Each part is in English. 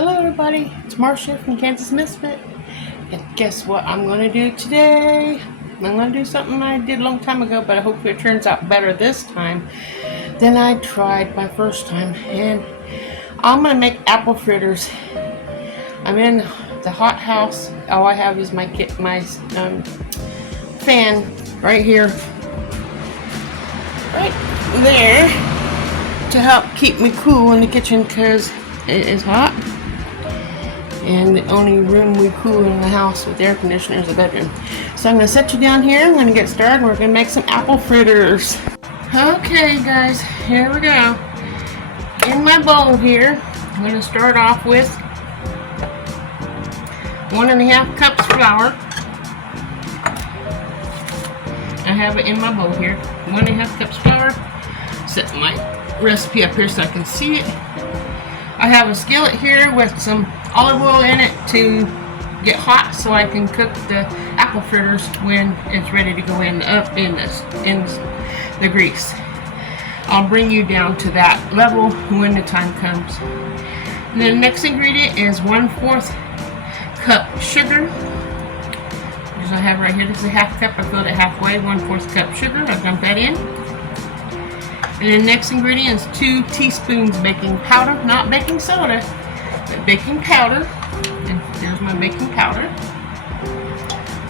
Hello everybody, it's Marcia from Kansas Misfit, and guess what I'm going to do today? I'm going to do something I did a long time ago, but I hope it turns out better this time than I tried my first time, and I'm going to make apple fritters. I'm in the hot house. All I have is my fan right here, right there, to help keep me cool in the kitchen because it is hot. And the only room we cool in the house with air conditioner is the bedroom. So I'm going to set you down here. I'm going to get started and we're going to make some apple fritters. Okay guys, here we go. In my bowl here, I'm going to start off with 1.5 cups flour. I have it in my bowl here. 1.5 cups flour. Set my recipe up here so I can see it. I have a skillet here with some olive oil in it to get hot so I can cook the apple fritters when it's ready to go in the grease. I'll bring you down to that level when the time comes. And the next ingredient is 1/4 cup sugar, which I have right here. This is a 1/2 cup. I filled it halfway. 1/4 cup sugar. I'll dump that in. And the next ingredient is 2 teaspoons baking powder, not baking soda, but baking powder. And there's my baking powder.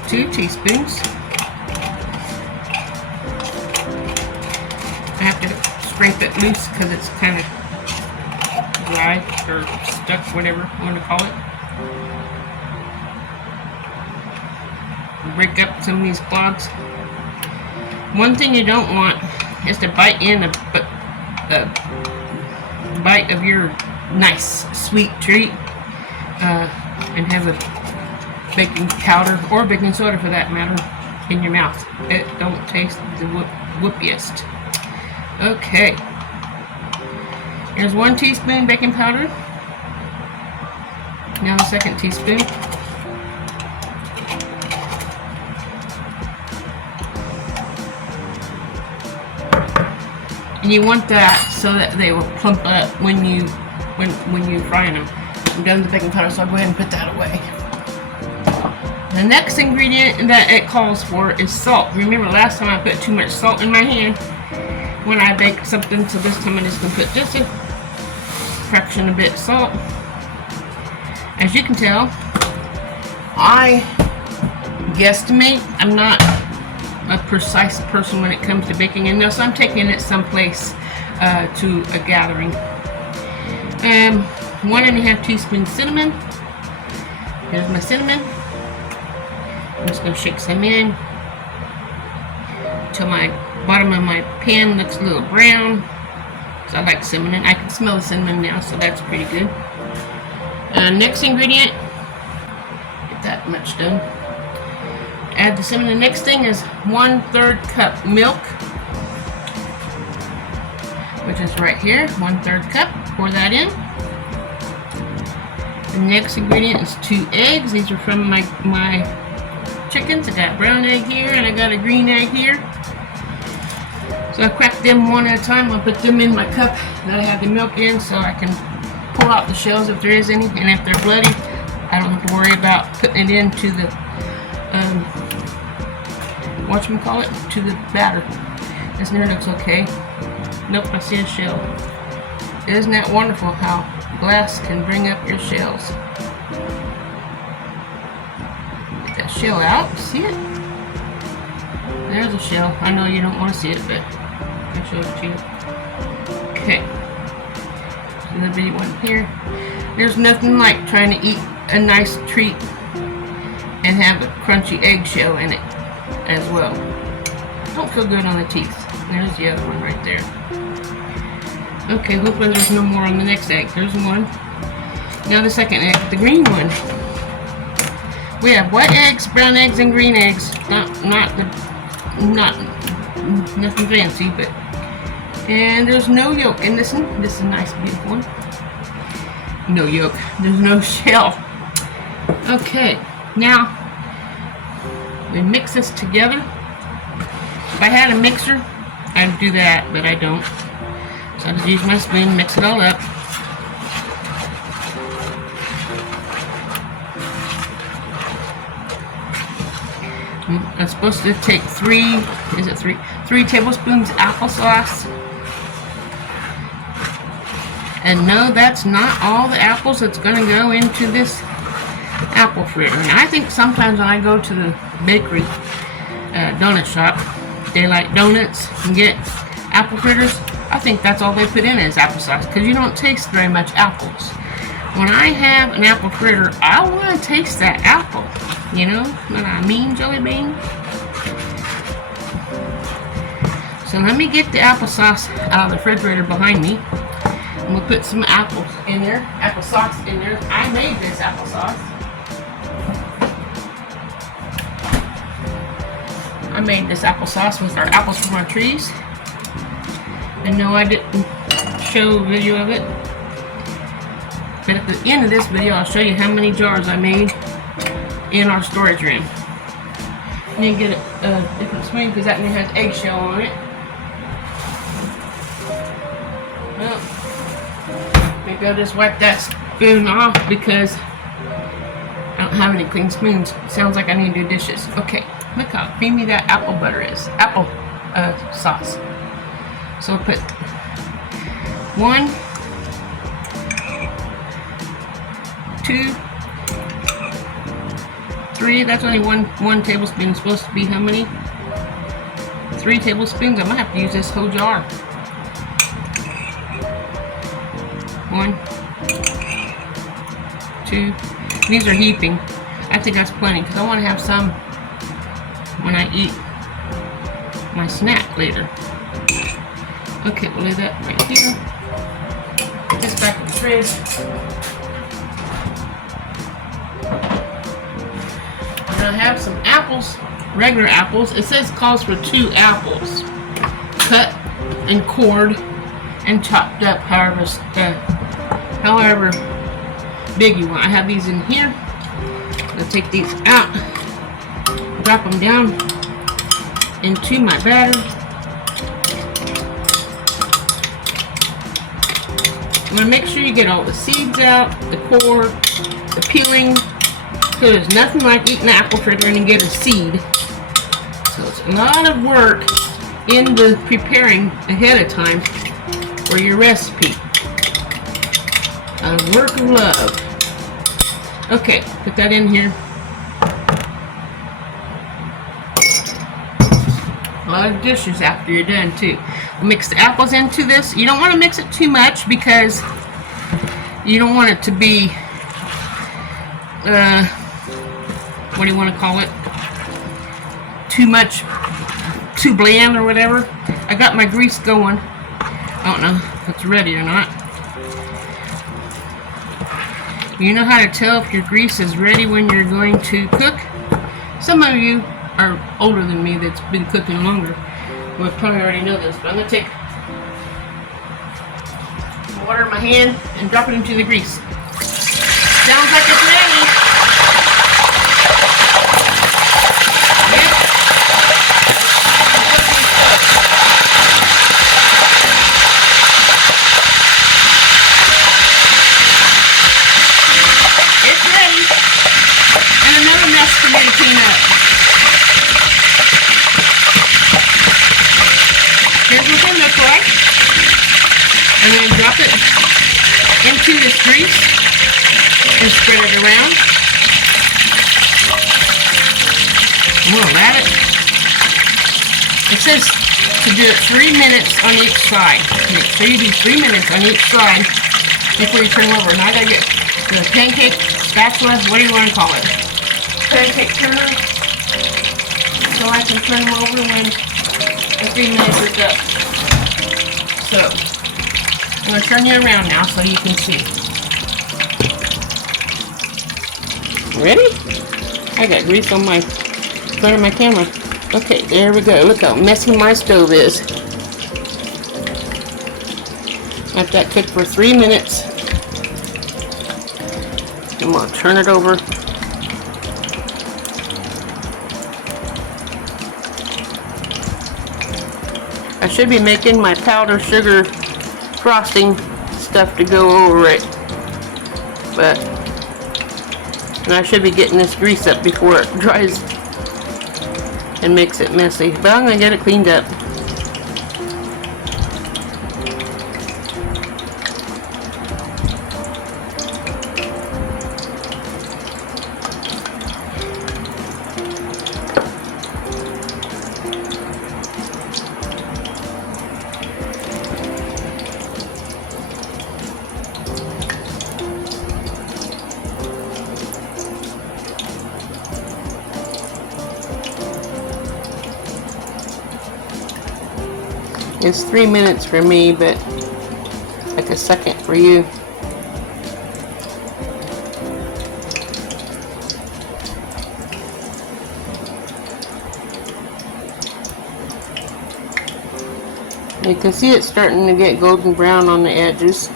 2 teaspoons. I have to scrape it loose because it's kind of dry or stuck, whatever you want to call it. Break up some of these clogs. One thing you don't want is to bite in a bite of your nice sweet treat and have a baking powder or baking soda for that matter in your mouth. It don't taste the whoopiest. Okay, here's 1 teaspoon baking powder. Now the 2nd teaspoon. And you want that so that they will plump up when you frying them. I'm done with the baking powder, so I'll go ahead and put that away. The next ingredient that it calls for is salt. Remember last time I put too much salt in my hand when I baked something, so this time I'm just going to put just a fraction of a bit of salt. As you can tell, I guesstimate. I'm not a precise person when it comes to baking, and so I'm taking it someplace to a gathering. 1.5 teaspoons cinnamon. Here's my cinnamon. I'm just going to shake some in until my bottom of my pan looks a little brown. So I like cinnamon. I can smell the cinnamon now, so that's pretty good. Next ingredient, get that much done. Add the cinnamon. The next thing is 1/3 cup milk, which is right here. 1/3 cup. Pour that in. The next ingredient is 2 eggs. These are from my chickens. I got a brown egg here and I got a green egg here. So I crack them one at a time. I'll put them in my cup that I have the milk in so I can pull out the shells if there is any. And if they're bloody, I don't have to worry about putting it into the to the batter. This near looks okay. Nope, I see a shell. Isn't that wonderful how glass can bring up your shells? Get that shell out. See it? There's a shell. I know you don't want to see it, but I'll show it to you. Okay. So the bitty one here. There's nothing like trying to eat a nice treat and have a crunchy eggshell in it as well. Don't feel good on the teeth. There's the other one right there. Okay, hopefully there's no more on the next egg. There's one. Now the 2nd egg, the green one. We have white eggs, brown eggs, and green eggs. Nothing fancy, but and there's no yolk in this one. This is a nice, beautiful one. No yolk. There's no shell. Okay, now we mix this together. If I had a mixer, I'd do that, but I don't. So I just use my spoon, mix it all up. I'm supposed to take three tablespoons applesauce. And no, that's not all the apples that's going to go into this apple fritter. And I think sometimes when I go to the bakery donut shop, Daylight Donuts, and get apple fritters, I think that's all they put in is applesauce, because you don't taste very much apples. When I have an apple fritter, I want to taste that apple, you know what I mean, jelly bean? So let me get the applesauce out of the refrigerator behind me. I'm going to put some apples in there, applesauce in there. I made this applesauce. I made this applesauce with our apples from our trees. And no, I didn't show a video of it. But at the end of this video, I'll show you how many jars I made in our storage room. And you get a different spoon because that one has eggshell on it. Well, maybe I'll just wipe that spoon off because I don't have any clean spoons. It sounds like I need to do dishes. Okay, look how creamy that apple butter is. Apple sauce. So I'll put 1, 2, 3. That's only one tablespoon. It's supposed to be how many? 3 tablespoons. I might have to use this whole jar. 1, 2. These are heaping. I think that's plenty because I want to have some when I eat my snack later. Okay, we'll leave that right here. Put this back in the fridge. And I have some apples, regular apples. It says calls for 2 apples, cut and cored and chopped up, however big you want. I have these in here. I'll take these out, drop them down into my batter. I'm going to make sure you get all the seeds out, the core, the peeling. So there's nothing like eating an apple fritter and you get a seed. So it's a lot of work in the preparing ahead of time for your recipe. A work of love. Okay, put that in here. A lot of dishes after you're done too. Mix the apples into this. You don't want to mix it too much because you don't want it to be what do you want to call it? Too bland or whatever. I got my grease going. I don't know if it's ready or not. You know how to tell if your grease is ready when you're going to cook? Some of you are older than me that's been cooking longer. Well, probably already know this, but I'm going to take water in my hand and drop it into the grease. Sounds like it's ready. Yep. It's ready. And another mess for me to clean up. Here's what they look like. And then drop it into this grease and spread it around. And we'll add it. It says to do it 3 minutes on each side. Make sure you do 3 minutes on each side before you turn them over. And I gotta get the pancake spatula, what do you want to call it? Pancake turner. So I can turn them over when the 3 minutes is up. So, I'm going to turn you around now so you can see. Ready? I got grease on my front of my camera. Okay, there we go. Look how messy my stove is. Let that cook for 3 minutes. I'm going to turn it over. I should be making my powdered sugar frosting stuff to go over it, and I should be getting this grease up before it dries and makes it messy. But I'm going to get it cleaned up. It's 3 minutes for me, but like a second for you. You can see it's starting to get golden brown on the edges.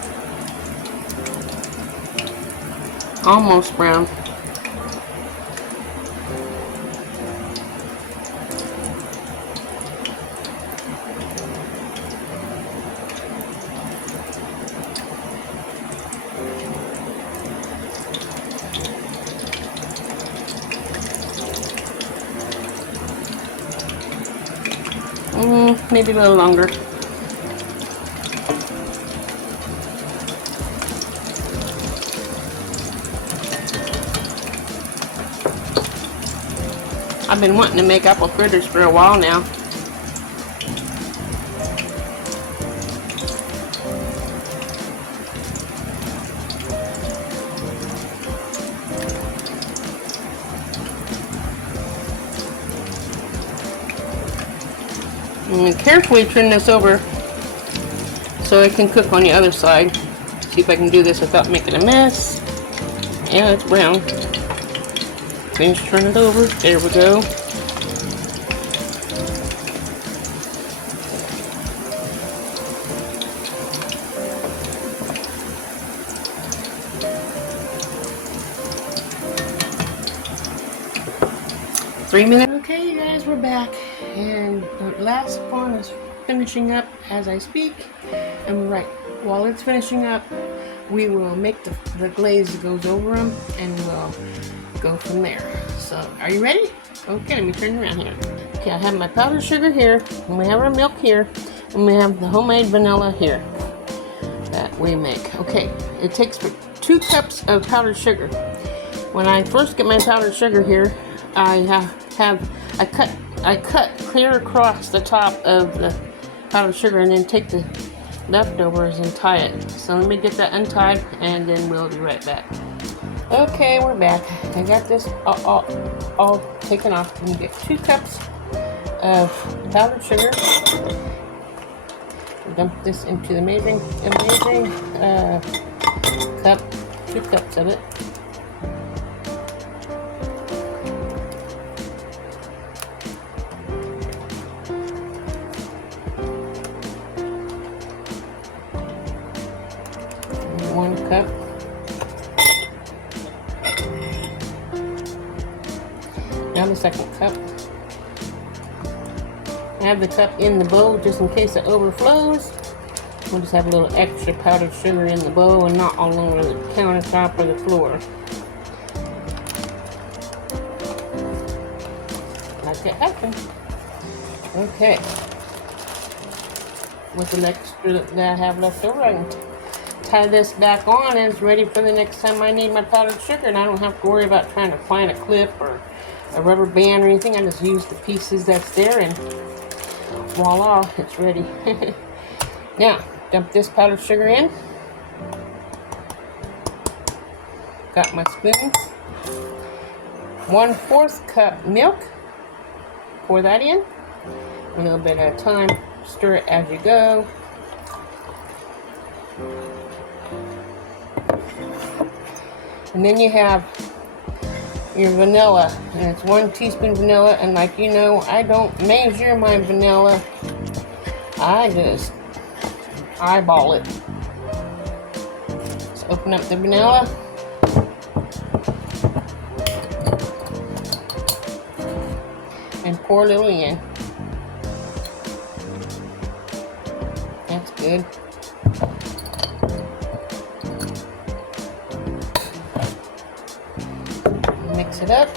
Almost brown. Maybe a little longer. I've been wanting to make apple fritters for a while now. And carefully turn this over so it can cook on the other side. See if I can do this without making a mess. Yeah, it's brown. Finish, turn it over. There we go. Three minutes. Okay, you guys, we're back, and the last one is finishing up as I speak. And right while it's finishing up, we will make the glaze that goes over them, and we'll go from there. So, are you ready? Okay, let me turn around here. Okay, I have my powdered sugar here, and we have our milk here, and we have the homemade vanilla here that we make. Okay, it takes 2 cups of powdered sugar. When I first get my powdered sugar here, I cut clear across the top of the powdered sugar, and then take the leftovers and tie it. So let me get that untied, and then we'll be right back. Okay, we're back. I got this all taken off. You get 2 cups of powdered sugar. Dump this into the amazing cup. 2 cups of it. And 1 cup. Now the second cup. I have the cup in the bowl just in case it overflows. We'll just have a little extra powdered sugar in the bowl and not all over the countertop or the floor. Like it happened. Okay. With the extra that I have left over, I can tie this back on, and it's ready for the next time I need my powdered sugar, and I don't have to worry about trying to find a clip or a rubber band or anything. I just use the pieces that's there, and voila, it's ready. Now, dump this powdered sugar in. Got my spoons. 1/4 cup milk. Pour that in. A little bit at a time. Stir it as you go. And then you have your vanilla, and it's 1 teaspoon vanilla, and like you know, I don't measure my vanilla. I just eyeball it. Let's open up the vanilla. And pour a little in. That's good. Mix it up.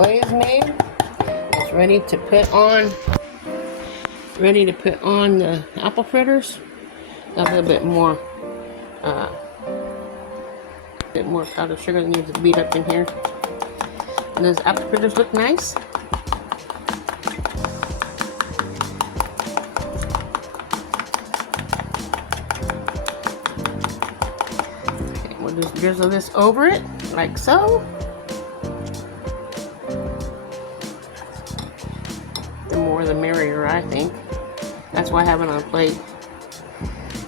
glaze made. It's ready to put on. The apple fritters. A little bit more powdered sugar that needs to beat up in here. And those apple fritters look nice. Okay, we'll just drizzle this over it like so. The more the merrier, I think. That's why I have it on a plate.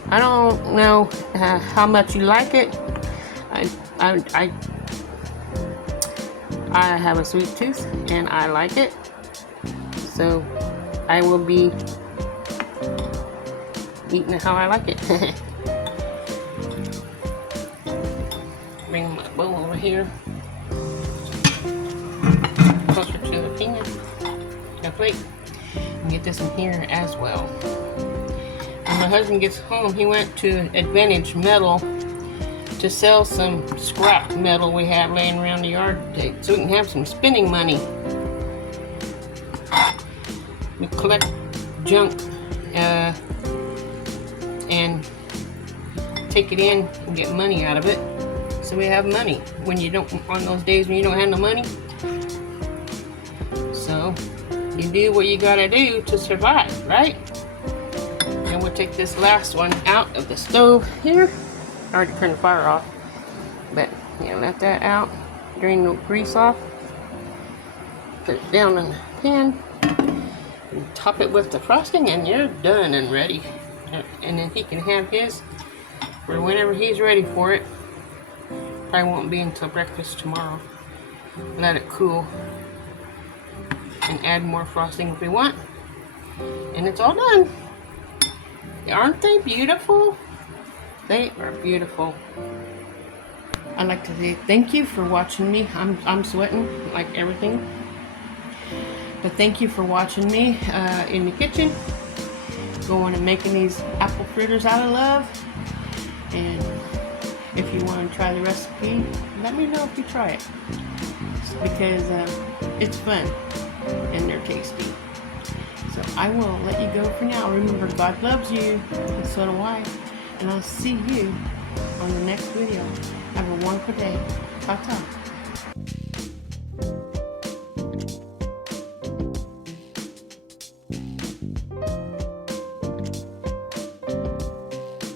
I don't know how much you like it. I have a sweet tooth and I like it, so I will be eating it how I like it. Bring my bowl over here closer to the finger, the plate, and get this in here as well. When my husband gets home, he went to Advantage Metal to sell some scrap metal we have laying around the yard today, so we can have some spending money. We collect junk and take it in and get money out of it, so we have money when you don't, on those days when you don't have no money. So you do what you gotta do to survive, right? And we'll take this last one out of the stove here. I already turned the fire off, but yeah, let that out, drain the grease off, put it down in the pan, and top it with the frosting, and you're done and ready. And then he can have his for whenever he's ready for it. Probably won't be until breakfast tomorrow. Let it cool and add more frosting if we want, and it's all done. Aren't they beautiful? They are beautiful. I'd like to say thank you for watching me. I'm sweating like everything. But thank you for watching me in the kitchen, going and making these apple fritters out of love. And if you want to try the recipe, let me know if you try it, because it's fun and they're tasty. So I will let you go for now. Remember, God loves you, and so do I. And I'll see you on the next video. Have a wonderful day. Ta-ta.